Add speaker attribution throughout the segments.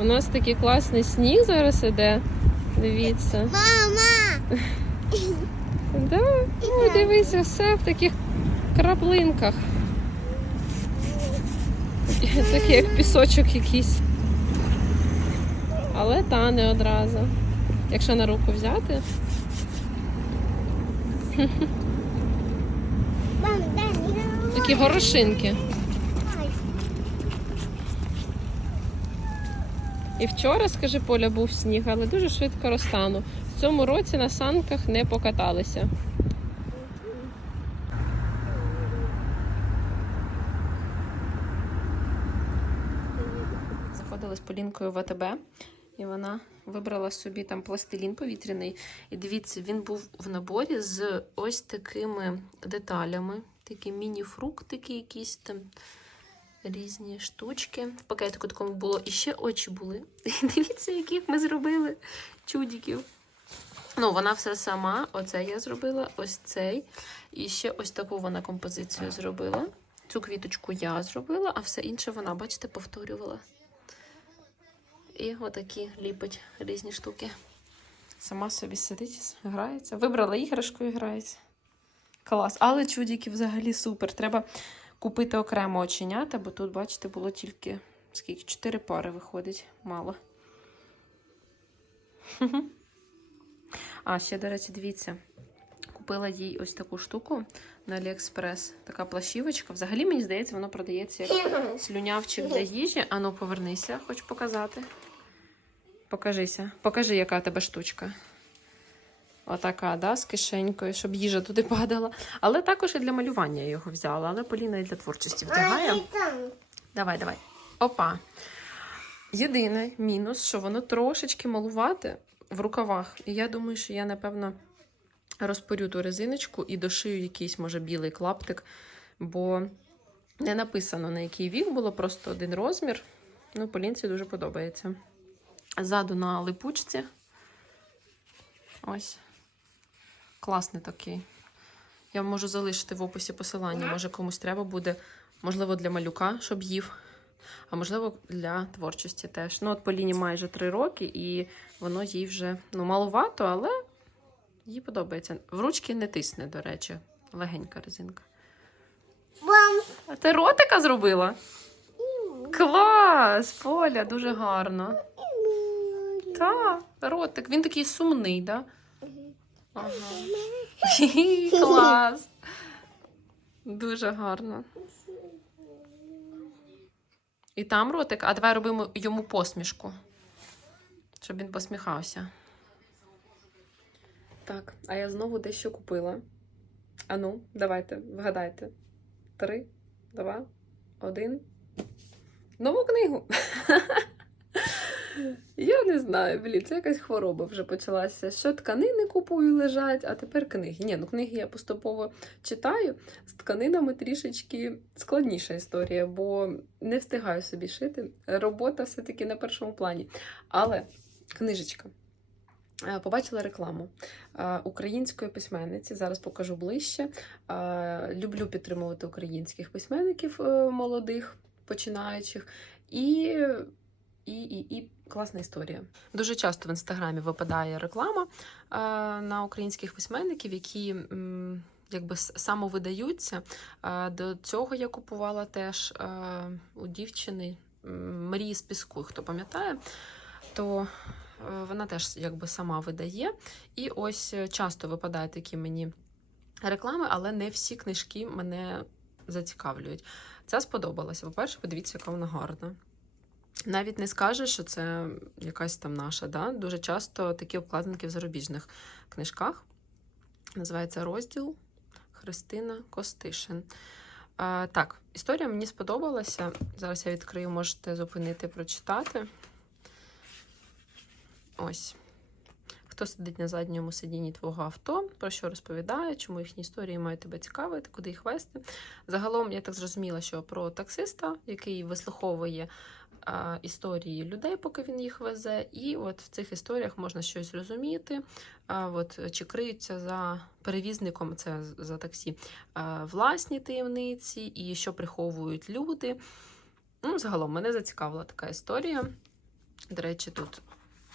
Speaker 1: У нас такий класний сніг зараз іде. Дивіться.
Speaker 2: Мама!
Speaker 1: Да? Ой, дивися, все в таких краплинках. Такий як пісочок якийсь. Але та не одразу. Якщо на руку взяти, такі горошинки. І вчора, скажи, Поля, був сніг, але дуже швидко розтанув. В цьому році на санках не покаталися. Заходили з Полінкою в АТБ, і вона вибрала собі там пластилін повітряний. І дивіться, він був в наборі з ось такими деталями. Такі міні-фруктики, якісь там різні штучки. В пакетику такому було і ще очі були. Дивіться, яких ми зробили чудиків. Ну, вона все сама. Оце я зробила, ось цей. І ще ось таку вона композицію зробила. Цю квіточку я зробила, а все інше вона, бачите, повторювала. І отакі ліпить різні штуки. Сама собі сидить, грається. Вибрала іграшку і грається. Клас. Але чудики взагалі супер. Треба купити окремо оченята, бо тут, бачите, було тільки скільки? Чотири пари виходить, мало. А, ще, до речі, дивіться. Купила їй ось таку штуку на Аліекспрес. Така плащівочка. Взагалі, мені здається, воно продається як слюнявчик для їжі. Ану, повернися, хочу показати. Покажися. Покажи, яка тебе штучка. Отака, да, з кишенькою, щоб їжа туди падала. Але також і для малювання я його взяла, але Поліна і для творчості вдягає. Давай, давай. Опа. Єдине мінус, що воно трошечки малувате в рукавах. І я думаю, що я, напевно, розпорю ту резиночку і дошию якийсь, може, білий клаптик, бо не написано, на який вік було, просто один розмір. Ну, Полінці дуже подобається. Ззаду на липучці. Ось. Класний такий. Я можу залишити в описі посилання. Може, комусь треба буде, можливо, для малюка, щоб їв, а можливо, для творчості теж. Ну, от Поліні майже три роки, і воно їй вже ну, маловато, але їй подобається. В ручки не тисне, до речі, легенька резинка. А ти ротика зробила? Клас! Поля, дуже гарно. Так, ротик. Він такий сумний, так? Да? Клас. Дуже гарно. І там ротик, а давай робимо йому посмішку, щоб він посміхався. Так, а я знову дещо купила. Ану, давайте, вгадайте. Три, два, один. Нову книгу. Я не знаю, блін, це якась хвороба вже почалася. Що тканини купую, лежать, а тепер книги. Ні, ну книги я поступово читаю. З тканинами трішечки складніша історія, бо не встигаю собі шити. Робота все-таки на першому плані. Але книжечка. Е, Побачила рекламу е, української письменниці. Зараз покажу ближче. Е, Люблю підтримувати українських письменників молодих, починаючих. І і, і, і класна історія. Дуже часто в інстаграмі випадає реклама е, на українських письменників, які м, якби самовидаються. Е, до цього я купувала теж е, у дівчини Марії з піску, хто пам'ятає, то е, вона теж якби сама видає. І ось часто випадають такі мені реклами, але не всі книжки мене зацікавлюють. Це сподобалося. По-перше, подивіться, яка вона гарна. Навіть не скажеш, що це якась там наша. Да? Дуже часто такі обкладинки в зарубіжних книжках. Називається розділ Христина Костишин. А, так, історія мені сподобалася. Зараз я відкрию, можете зупинити прочитати. Ось. Хто сидить на задньому сидінні твого авто, про що розповідає, чому їхні історії мають тебе цікавити, куди їх вести. Загалом, я так зрозуміла, що про таксиста, який вислуховує історії людей, поки він їх везе, і от в цих історіях можна щось зрозуміти. А, от, чи криються за перевізником, це за таксі, власні таємниці, і що приховують люди. Ну, загалом мене зацікавила така історія. До речі, тут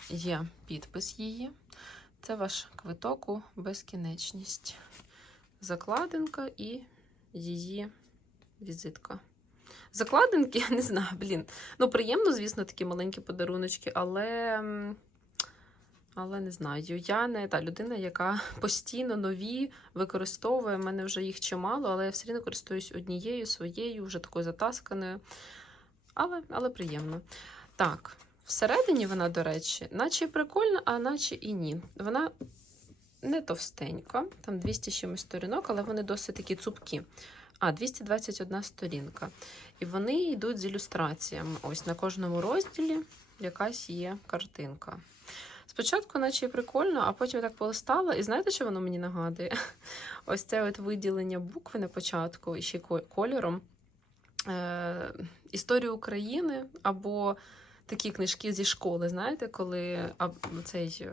Speaker 1: є підпис її. Це ваш квиток у безкінечність. Закладинка і її візитка. Закладинки, я не знаю, блін. Ну, приємно, звісно, такі маленькі подаруночки, але. Але не знаю, я не та людина, яка постійно нові використовує. У мене вже їх чимало, але я все рівно користуюсь однією своєю, вже такою затасканою. Але, але приємно. Так, всередині вона, до речі, наче прикольна, а наче і ні. Вона не товстенька, там 200 з чимось сторінок, але вони досить такі цупкі. А, 221 сторінка. І вони йдуть з ілюстраціями. Ось на кожному розділі якась є картинка. Спочатку, наче і прикольно, а потім так полистала, і знаєте, що воно мені нагадує? Ось це от виділення букви на початку і ще кольором. Е, історію України або такі книжки зі школи, знаєте, коли цей.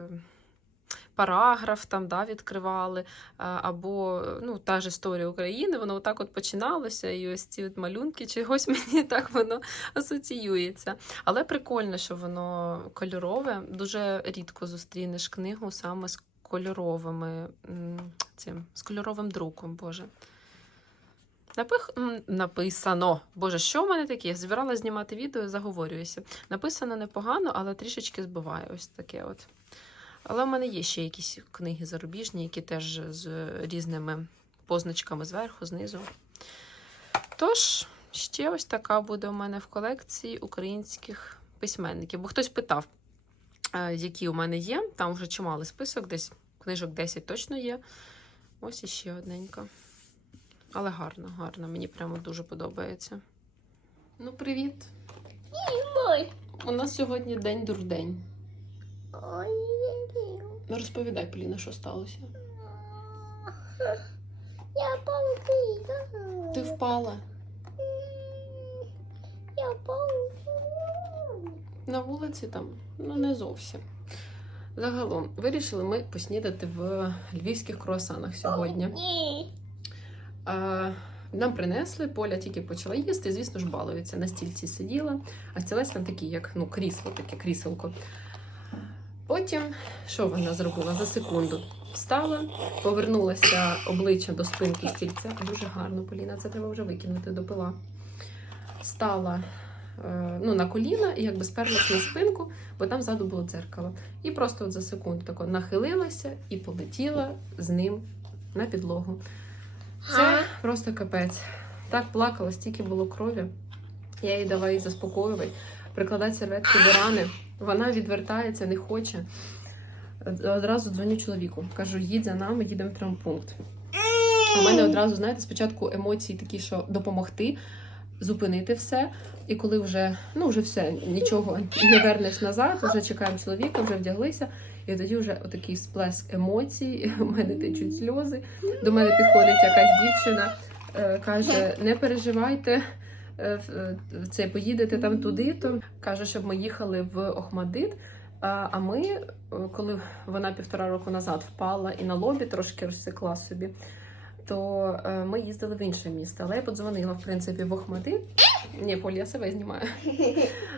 Speaker 1: Е, Параграф там да, відкривали, або ну, та ж історія України, воно отак от починалося, і ось ці от малюнки, чогось мені так воно асоціюється. Але прикольно, що воно кольорове. Дуже рідко зустрінеш книгу саме з кольоровими цим, з кольоровим друком, Боже. Напих... Написано. Боже, що в мене таке? Я збирала знімати відео, заговорююся. Написано непогано, але трішечки збиває ось таке от. Але в мене є ще якісь книги зарубіжні, які теж з різними позначками зверху, знизу. Тож, ще ось така буде у мене в колекції українських письменників. Бо хтось питав, е, які у мене є. Там вже чималий список, десь книжок 10 точно є. Ось іще одненька. Але гарно, гарно. Мені прямо дуже подобається. Ну, привіт! У нас сьогодні день дурдень.
Speaker 2: Ой.
Speaker 1: Ну, розповідай, Поліна, що сталося.
Speaker 2: Я полетіла.
Speaker 1: Ти впала
Speaker 2: Я полетіла.
Speaker 1: на вулиці там, ну не зовсім. Загалом, вирішили ми поснідати в львівських круасанах сьогодні. А, нам принесли, Поля тільки почала їсти, звісно ж, балується. На стільці сиділа, а стілець там такий, як ну, крісло, таке кріселко. Потім, що вона зробила за секунду? Встала, повернулася обличчям до спинки стільця. Дуже гарно, Поліна, це треба вже викинути до пила. Стала е, ну, на коліна і якби сперлась на спинку, бо там ззаду було дзеркало. І просто от за секунду тако нахилилася і полетіла з ним на підлогу. Це просто капець. Так плакала, стільки було крові. Я їй давай заспокоювати, прикладати серветки до рани. Вона відвертається, не хоче. Одразу дзвоню чоловіку. Кажу, їдь за нами, їдемо в травмпункт. У мене одразу, знаєте, спочатку емоції такі, що допомогти, зупинити все. І коли вже, ну вже все, нічого не вернеш назад, вже чекаємо чоловіка, вже вдяглися. І тоді вже отакий сплеск емоцій, у мене течуть сльози. До мене підходить якась дівчина, е, каже: не переживайте, це поїдете там туди. То каже, щоб ми їхали в Охмадит. А ми, е, коли вона півтора року назад впала і на лобі трошки розсекла собі, то е, ми їздили в інше місто. Але я подзвонила, в принципі, в Охмадит. Ні, Полі, я себе знімаю.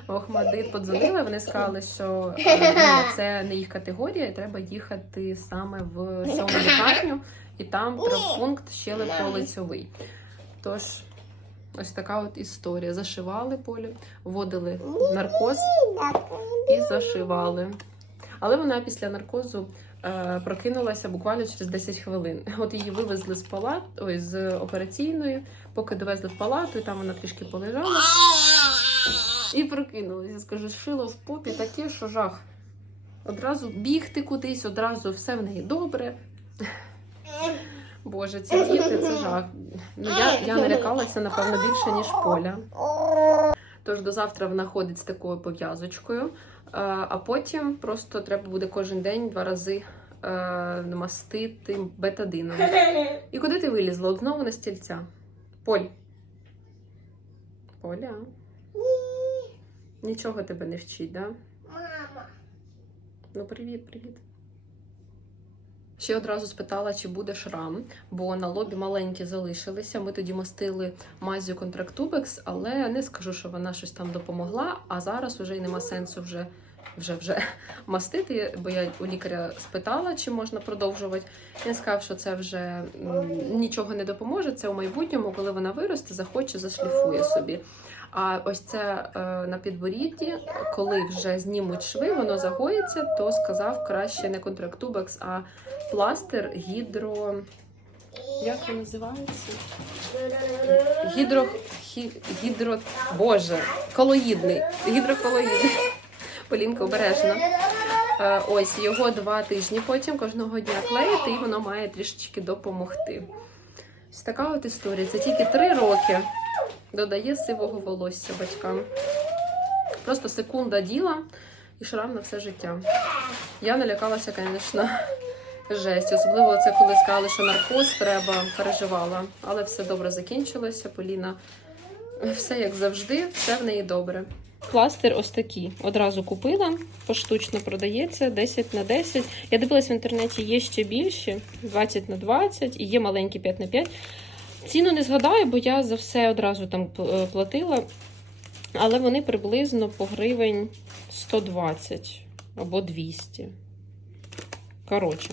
Speaker 1: В Охмадит подзвонила, вони сказали, що е, ні, це не їх категорія, і треба їхати саме в сьому лікарню, і там травмпункт щелепно-лицьовий. Тож, ось така от історія. Зашивали полі, вводили наркоз і зашивали. Але вона після наркозу е, прокинулася буквально через 10 хвилин. От її вивезли з палат, ой, з операційної, поки довезли в палату, і там вона трішки полежала і прокинулася. Скажу, шило в попі таке, що жах. Одразу бігти кудись, одразу все в неї добре. Боже, ці діти це жах. Ну, я, я налякалася, напевно, більше, ніж поля. Тож до завтра вона ходить з такою пов'язочкою, а а потім просто треба буде кожен день два рази е, намастити бетадином. І куди ти вилізла? От знову на стільця. Поль. Поля. Нічого тебе не вчить, да?
Speaker 2: Мама.
Speaker 1: Ну, привіт, привіт. Ще одразу спитала, чи буде шрам, бо на лобі маленькі залишилися. Ми тоді мастили мазю контрактубекс, але не скажу, що вона щось там допомогла. А зараз уже й нема сенсу вже вже вже мастити, бо я у лікаря спитала, чи можна продовжувати. Він сказав, що це вже нічого не допоможе. Це у майбутньому, коли вона виросте, захоче, зашліфує собі. А ось це е, на підборідді, коли вже знімуть шви, воно загоїться, то сказав краще не контрактубекс, а пластир гідро. Як він називається? Гідро. Хі, гідро. Боже, колоїдний. Гідроколоїдний. Полінка обережно. Е, Ось його два тижні потім кожного дня клеїти, і воно має трішечки допомогти. Ось така от історія. Це тільки три роки додає сивого волосся батькам. Просто секунда діла і шрам на все життя. Я налякалася, звісно, жесть. Особливо це коли сказали, що наркоз треба, переживала. Але все добре закінчилося. Поліна все як завжди, все в неї добре. Пластир ось такий. Одразу купила, поштучно продається 10 на 10. Я дивилась в інтернеті, є ще більші 20 на 20 і є маленькі 5 на 5. Ціну не згадаю, бо я за все одразу там е, платила. Але вони приблизно по гривень 120 або 200. Коротше.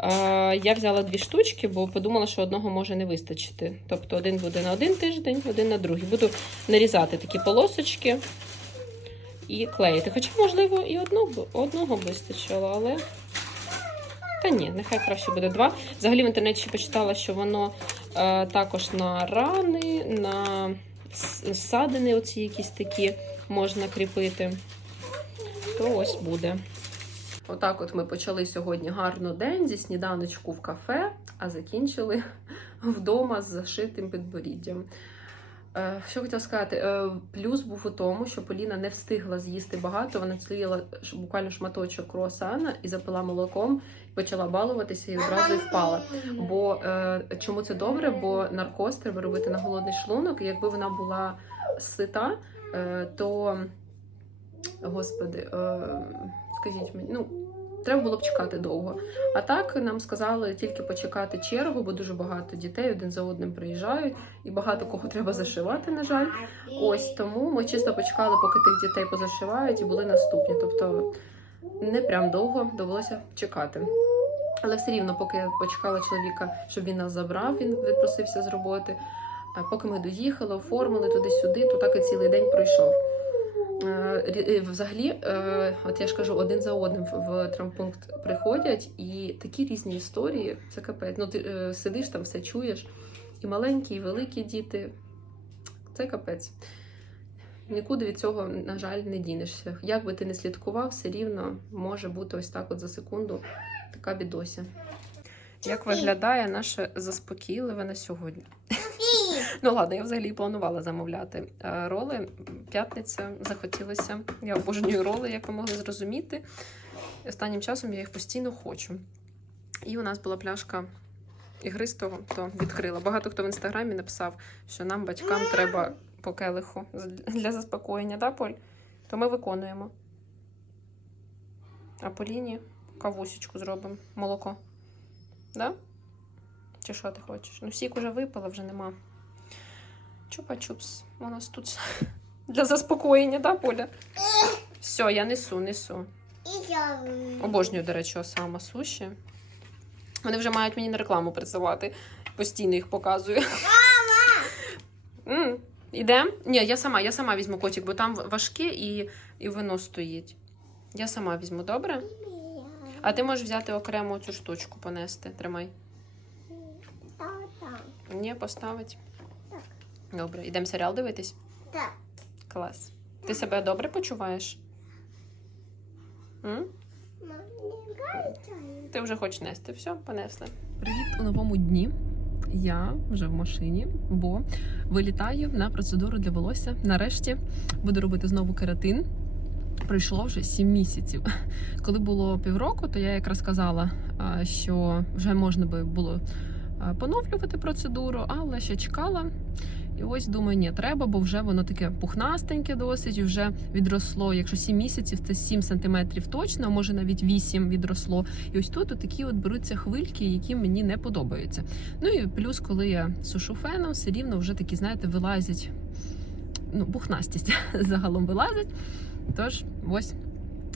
Speaker 1: Е, Я взяла дві штучки, бо подумала, що одного може не вистачити. Тобто один буде на один тиждень, один на другий. Буду нарізати такі полосочки і клеїти. Хоча, можливо, і одного, одного вистачило, але. Та ні, нехай краще буде два. Взагалі в інтернеті ще почитала, що воно е, також на рани, на с- ссадини, оці якісь такі можна кріпити. То ось буде. Отак от ми почали сьогодні гарно день зі сніданочку в кафе, а закінчили вдома з зашитим підборіддям. Е, Що хотіла сказати, Е, плюс був у тому, що Поліна не встигла з'їсти багато. Вона з'їла буквально шматочок круасана і запила молоком, почала балуватися і одразу і впала. Бо е, чому це добре? Бо наркоз треба робити на голодний шлунок. І якби вона була сита, то господи, скажіть мені, ну. Треба було б чекати довго. А так нам сказали тільки почекати чергу, бо дуже багато дітей один за одним приїжджають, і багато кого треба зашивати, на жаль. Ось тому ми чисто почекали, поки тих дітей позашивають, і були наступні. Тобто не прям довго довелося чекати. Але все рівно, поки я почекала чоловіка, щоб він нас забрав, він відпросився з роботи. Поки ми доїхали, оформили туди-сюди, то так і цілий день пройшов. Е, е, Взагалі, е, от я ж кажу, один за одним в- травмпункт приходять, і такі різні історії, це капець. Ну ти сидиш там, все чуєш. І маленькі, і великі діти. Це капець. Нікуди від цього, на жаль, не дінешся. Як би ти не слідкував, все рівно може бути ось так от за секунду така бідося. Як виглядає наше заспокійливе на сьогодні? Ну ладно, я взагалі планувала замовляти е, роли. П'ятниця захотілося. Я обожнюю роли, як ви могли зрозуміти. Останнім часом я їх постійно хочу. І у нас була пляшка ігристого, то відкрила. Багато хто в інстаграмі написав, що нам, батькам, треба по келиху для заспокоєння, да, Поль? То ми виконуємо. А Поліні кавусечку зробимо. Молоко. Да? Чи що ти хочеш? Ну, сік уже випила, вже нема. Чупа-чупс. У нас тут для заспокоєння, да, Поля? Все, я несу, несу. Обожнюю, до речі, сама суші. Вони вже мають мені на рекламу працювати. Постійно їх показую. Мама! Ідем? Ні, я сама, я сама візьму котик, бо там важке і, і вино стоїть. Я сама візьму, добре? А ти можеш взяти окремо цю штучку, понести. Тримай. Ні, поставить. Добре, ідемо серіал дивитись?
Speaker 2: Так.
Speaker 1: Клас. Ти себе добре почуваєш? М? Ти вже хочеш нести. Все, понесли. Привіт у новому дні. Я вже в машині, бо вилітаю на процедуру для волосся. Нарешті буду робити знову кератин. Пройшло вже 7 місяців. Коли було півроку, то я якраз казала, що вже можна би було поновлювати процедуру, але ще чекала. І ось думаю, ні, треба, бо вже воно таке пухнастеньке досить, вже відросло. Якщо 7 місяців, це 7 сантиметрів точно, а може навіть 8 відросло. І ось тут такі от беруться хвильки, які мені не подобаються. Ну і плюс, коли я сушу феном, все рівно вже такі, знаєте, вилазять. Ну, пухнастість загалом вилазить. Тож, ось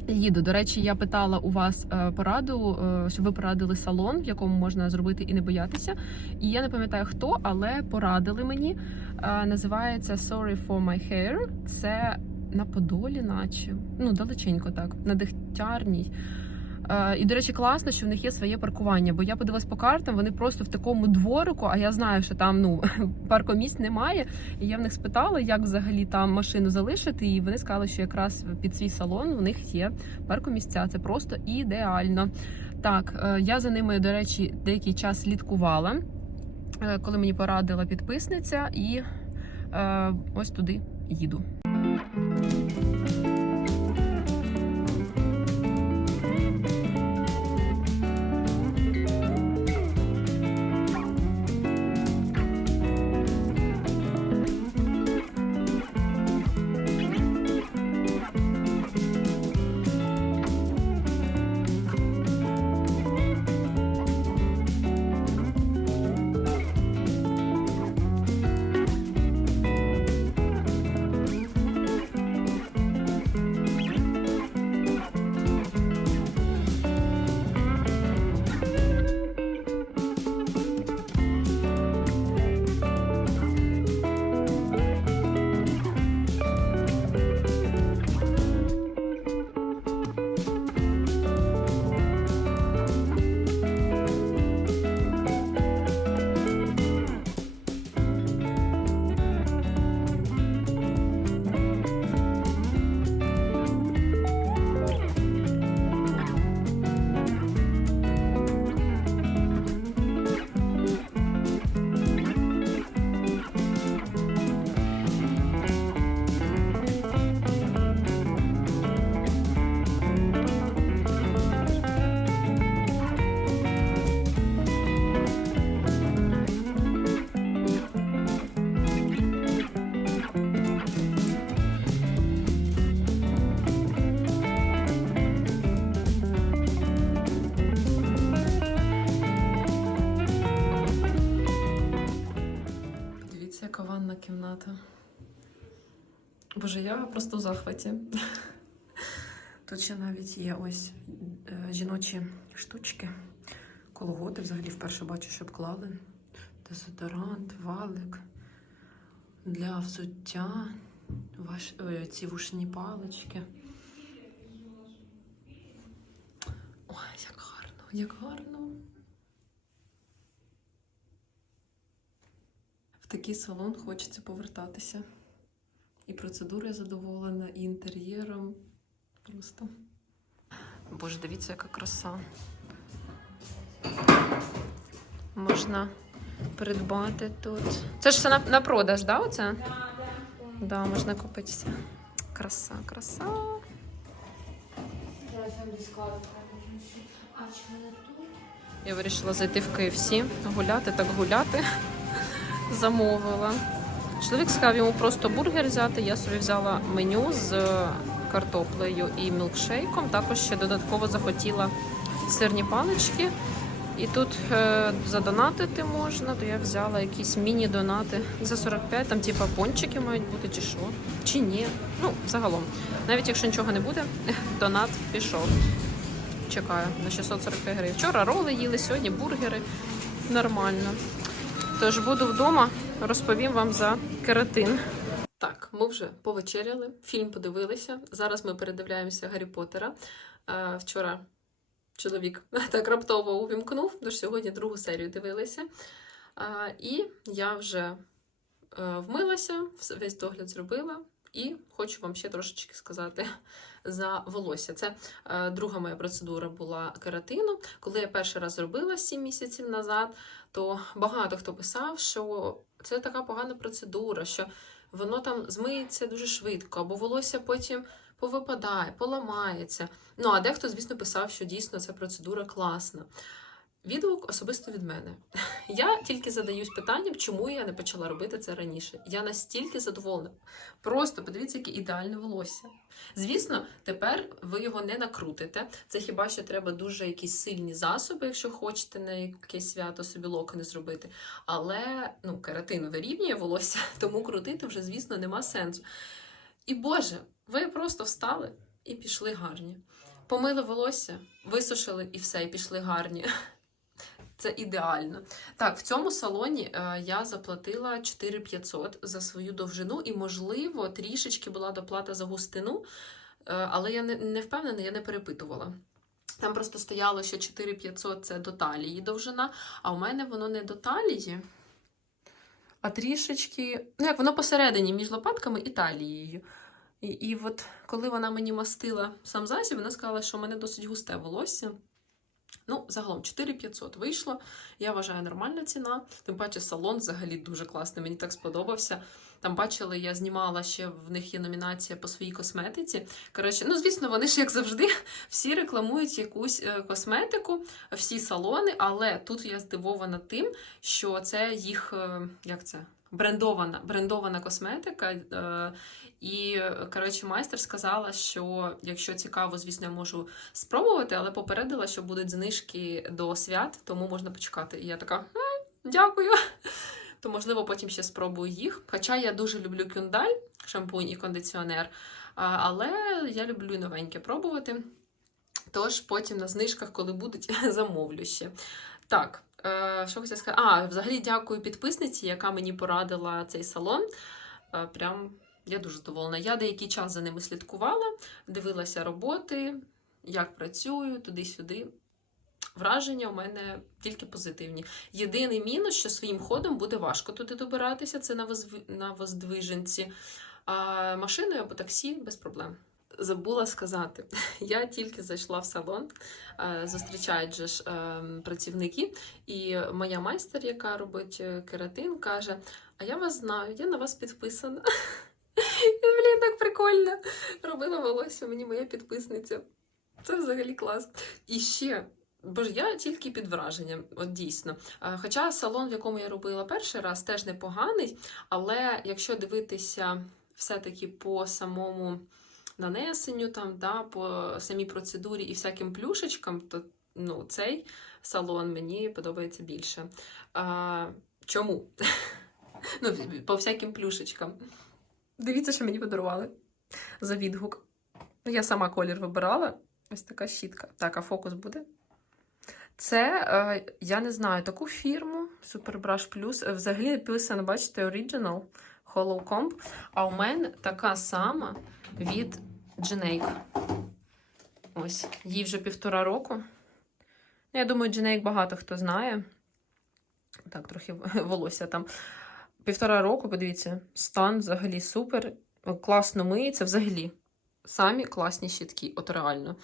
Speaker 1: Їду. До речі, я питала у вас е, пораду, е, щоб ви порадили салон, в якому можна зробити і не боятися. І я не пам'ятаю хто, але порадили мені. Е, Називається Sorry for my hair. Це на Подолі, наче ну далеченько так, на Дегтярній. Е, І, до речі, класно, що в них є своє паркування, бо я подивилась по картам, вони просто в такому дворику, а я знаю, що там ну паркомісць немає. І я в них спитала, як взагалі там машину залишити, і вони сказали, що якраз під свій салон в них є паркомісця. Це просто ідеально. Так, е, я за ними, до речі, деякий час слідкувала, е, коли мені порадила підписниця, і ось туди їду. Кімната. Боже, я просто в захваті. Тут ще навіть є ось е, жіночі штучки. Колготи взагалі вперше бачу, щоб клали. Дезодорант, валик для взуття, ваш, ой, ці вушні палички. Ой, як гарно, як гарно. Такий салон хочеться повертатися. І процедура задоволена, і інтер'єром. Просто. Боже, дивіться, яка краса. Можна придбати тут. Це ж все на, на продаж, да, оце? Да, можна купити все. Краса, краса. Я вирішила зайти в KFC, гуляти, так гуляти. Замовила. Чоловік сказав йому просто бургер взяти. Я собі взяла меню з картоплею і мілкшейком. Також ще додатково захотіла сирні палички. І тут е, задонатити можна, то я взяла якісь міні-донати за 45, там типа пончики мають бути, чи що, чи ні. Ну, загалом. Навіть якщо нічого не буде, донат пішов. Чекаю на 645 гривень. Вчора роли їли, сьогодні бургери. Нормально. Тож буду вдома, розповім вам за кератин. Так, ми вже повечеряли, фільм подивилися. Зараз ми передивляємося Гаррі Поттера. Е, Вчора чоловік так раптово увімкнув, тож сьогодні другу серію дивилися. Е, І я вже е, вмилася, весь догляд зробила. І хочу вам ще трошечки сказати за волосся. Це е, друга моя процедура була кератину. Коли я перший раз зробила 7 місяців назад, то багато хто писав, що це така погана процедура, що воно там змиється дуже швидко, або волосся потім повипадає, поламається. Ну а дехто, звісно, писав, що дійсно ця процедура класна. Відгук особисто від мене. Я тільки задаюсь питанням, чому я не почала робити це раніше. Я настільки задоволена. Просто подивіться, яке ідеальне волосся. Звісно, тепер ви його не накрутите. Це хіба що треба дуже якісь сильні засоби, якщо хочете на якесь свято собі локони зробити. Але ну, кератин вирівнює волосся, тому крутити вже, звісно, нема сенсу. І Боже, ви просто встали, і пішли гарні. Помили волосся, висушили і все, і пішли гарні. Це ідеально. Так, в цьому салоні е, я заплатила 4500 за свою довжину, і, можливо, трішечки була доплата за густину, е, але я не, не впевнена, я не перепитувала. Там просто стояло, що 4500 це до талії довжина, а у мене воно не до талії, а трішечки, ну як воно посередині між лопатками і талією. І, і от коли вона мені мастила сам засіб, вона сказала, що у мене досить густе волосся. Ну, загалом 4500 вийшло. Я вважаю нормальна ціна. Тим паче салон взагалі дуже класний. Мені так сподобався. Там бачили, я знімала ще в них є номінація по своїй косметиці. Коротше, ну звісно, вони ж як завжди всі рекламують якусь е, косметику, всі салони, але тут я здивована тим, що це їх е, як це? Брендована, брендована косметика. Е, і, коротше, майстер сказала, що якщо цікаво, звісно, я можу спробувати, але попередила, що будуть знижки до свят, тому можна почекати. І я така, «М, дякую. То, можливо, потім ще спробую їх. Хоча я дуже люблю кюндаль, шампунь і кондиціонер, але я люблю новеньке пробувати. Тож потім на знижках, коли будуть, замовлю ще. Так, що хотіла сказати? А, взагалі дякую підписниці, яка мені порадила цей салон. Е, прям я дуже задоволена. Я деякий час за ними слідкувала, дивилася роботи, як працюю, туди-сюди. Враження у мене тільки позитивні. Єдиний мінус, що своїм ходом буде важко туди добиратися, це на воздвиженці. А машиною або таксі без проблем. Забула сказати, я тільки зайшла в салон, е, зустрічають же ж е, працівники, і моя майстер, яка робить е, кератин, каже: А я вас знаю, я на вас підписана. І, блін, так прикольно. Робила волосся мені моя підписниця. Це взагалі клас. І ще. Бо ж я тільки під враженням, от дійсно. Хоча салон, в якому я робила перший раз, теж непоганий, але якщо дивитися все-таки по самому нанесенню, там, да, по самій процедурі і всяким плюшечкам, то ну, цей салон мені подобається більше. А, чому? ну, по всяким плюшечкам. Дивіться, що мені подарували за відгук. Ну, я сама колір вибирала. Ось така щітка. Так, а фокус буде. Це, е, я не знаю, таку фірму Superbrush Plus. Е, Взагалі написано, бачите, Original Hollow Comb. А у мене така сама від Genake. Ось, їй вже півтора року. Ну, Я думаю, Genake багато хто знає. Так, трохи волосся там. Півтора року, подивіться, стан взагалі супер. Класно миється, взагалі. Самі класні щітки, от реально.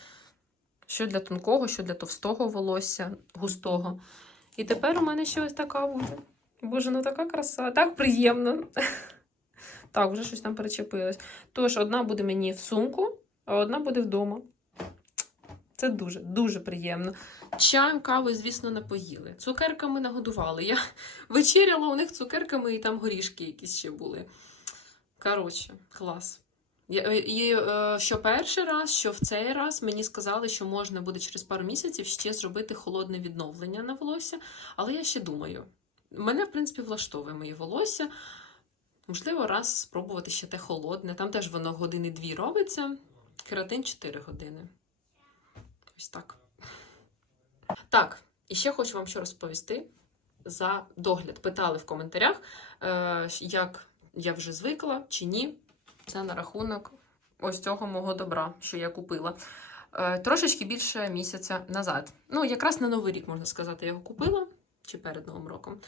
Speaker 1: Що для тонкого, що для товстого волосся, густого. І тепер у мене ще ось така буде. Боже, ну така краса, так приємно. Так, вже щось там перечепилось. Тож, одна буде мені в сумку, а одна буде вдома. Це дуже, дуже приємно. Чаєм, кавою, звісно, напоїли. Цукерками нагодували. Я вечеряла у них цукерками і там горішки якісь ще були. Коротше, клас. Е, І е, що перший раз, що в цей раз мені сказали, що можна буде через пару місяців ще зробити холодне відновлення на волосся, але я ще думаю. Мене, в принципі, влаштовує моє волосся. Можливо, раз спробувати ще те холодне. Там теж воно години дві робиться. Кератин 4 години. Ось так. Так, і ще хочу вам що розповісти за догляд. Питали в коментарях, е, як я вже звикла чи ні. Це на рахунок ось цього мого добра, що я купила. Е, трошечки більше місяця назад. Ну, якраз на Новий рік, можна сказати, я його купила чи перед Новим роком.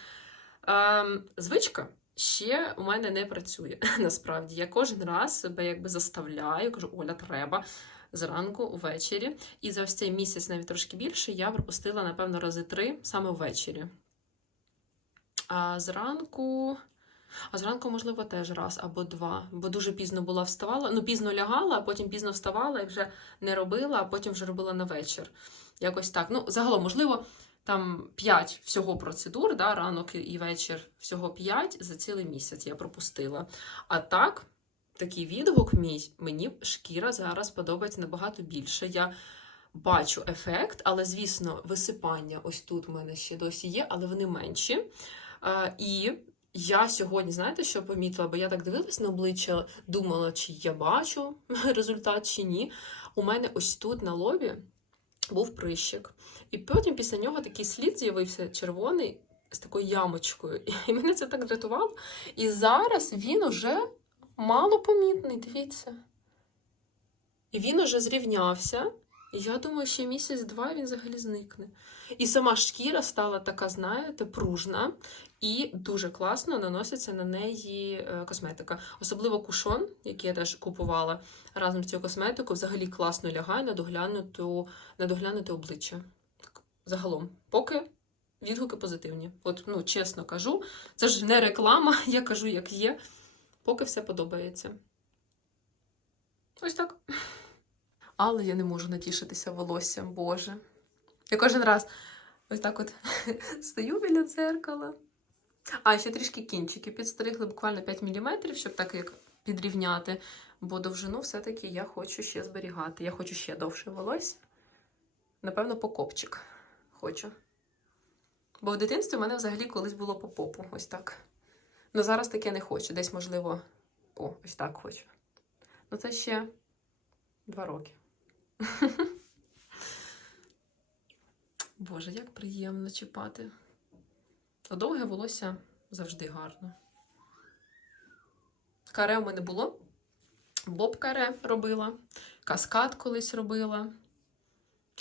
Speaker 1: Е, звичка ще у мене не працює. Насправді, я кожен раз себе якби заставляю, кажу, Оля, треба зранку, ввечері. І за ось цей місяць, навіть трошки більше, я пропустила, напевно, рази три саме ввечері. А зранку. А зранку, можливо, теж раз або два, бо дуже пізно була вставала. Ну, пізно лягала, а потім пізно вставала і вже не робила, а потім вже робила на вечір. Якось так. Ну, загалом, можливо, там п'ять всього процедур, да, ранок і вечір, всього п'ять за цілий місяць я пропустила. А так, такий відгук мій, мені шкіра зараз подобається набагато більше. Я бачу ефект, але, звісно, висипання ось тут в мене ще досі є, але вони менші. Е, і я сьогодні, знаєте, що помітила? Бо я так дивилась на обличчя, думала, чи я бачу результат, чи ні. у мене ось тут на лобі був прищик. І потім після нього такий слід з'явився червоний з такою ямочкою. І мене це так дратувало. І зараз він уже малопомітний, дивіться. І він уже зрівнявся. І я думаю, ще місяць-два він взагалі зникне. І сама шкіра стала така, знаєте, пружна, і дуже класно наноситься на неї е, косметика. Особливо кушон, який я теж купувала разом з цією косметикою, взагалі класно лягає на доглянуте обличчя. Загалом, поки відгуки позитивні. От, ну, чесно кажу, це ж не реклама, я кажу, як є. Поки все подобається. Ось так. Але я не можу натішитися волоссям, Боже. Я кожен раз ось так от стою біля дзеркала. А, ще трішки кінчики підстригли буквально 5 мм, щоб так як підрівняти. Бо довжину все-таки я хочу ще зберігати. Я хочу ще довше волосся. Напевно, по копчик хочу. Бо в дитинстві в мене взагалі колись було по попу. Ось так. Ну зараз таке не хочу. Десь, можливо, о, ось так хочу. Ну, це ще два роки. Боже, як приємно чіпати. А довге волосся завжди гарно. Каре у мене було. Боб каре робила, каскад колись робила.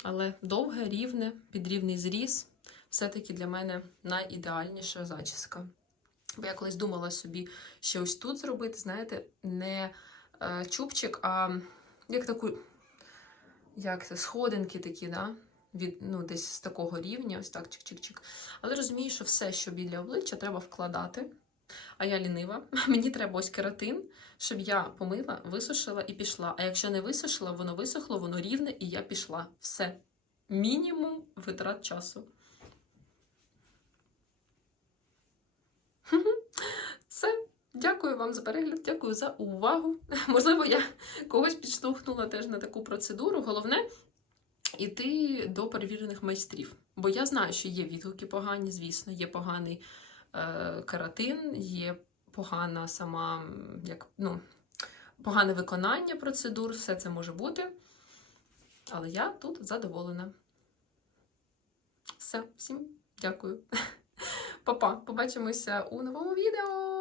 Speaker 1: Але довге, рівне, підрівний зріз все-таки для мене найідеальніша зачіска. Бо я колись думала собі ще ось тут зробити, знаєте, не е, чубчик, а як таку, як це, сходинки такі, да? Від, ну, десь з такого рівня, ось так, чик-чик-чик. Але розумію, що все, що біля обличчя, треба вкладати. А я лінива. Мені треба ось кератин, щоб я помила, висушила і пішла. А якщо не висушила, воно висохло, воно рівне, і я пішла. Все. Мінімум витрат часу. Все. Дякую вам за перегляд, дякую за увагу. Можливо, я когось підштовхнула теж на таку процедуру. Головне іти до перевірених майстрів. Бо я знаю, що є відгуки погані, звісно, є поганий каратин, є погана сама, як, ну, погане виконання процедур, все це може бути. Але я тут задоволена. Все, всім дякую. Па-па, побачимося у новому відео.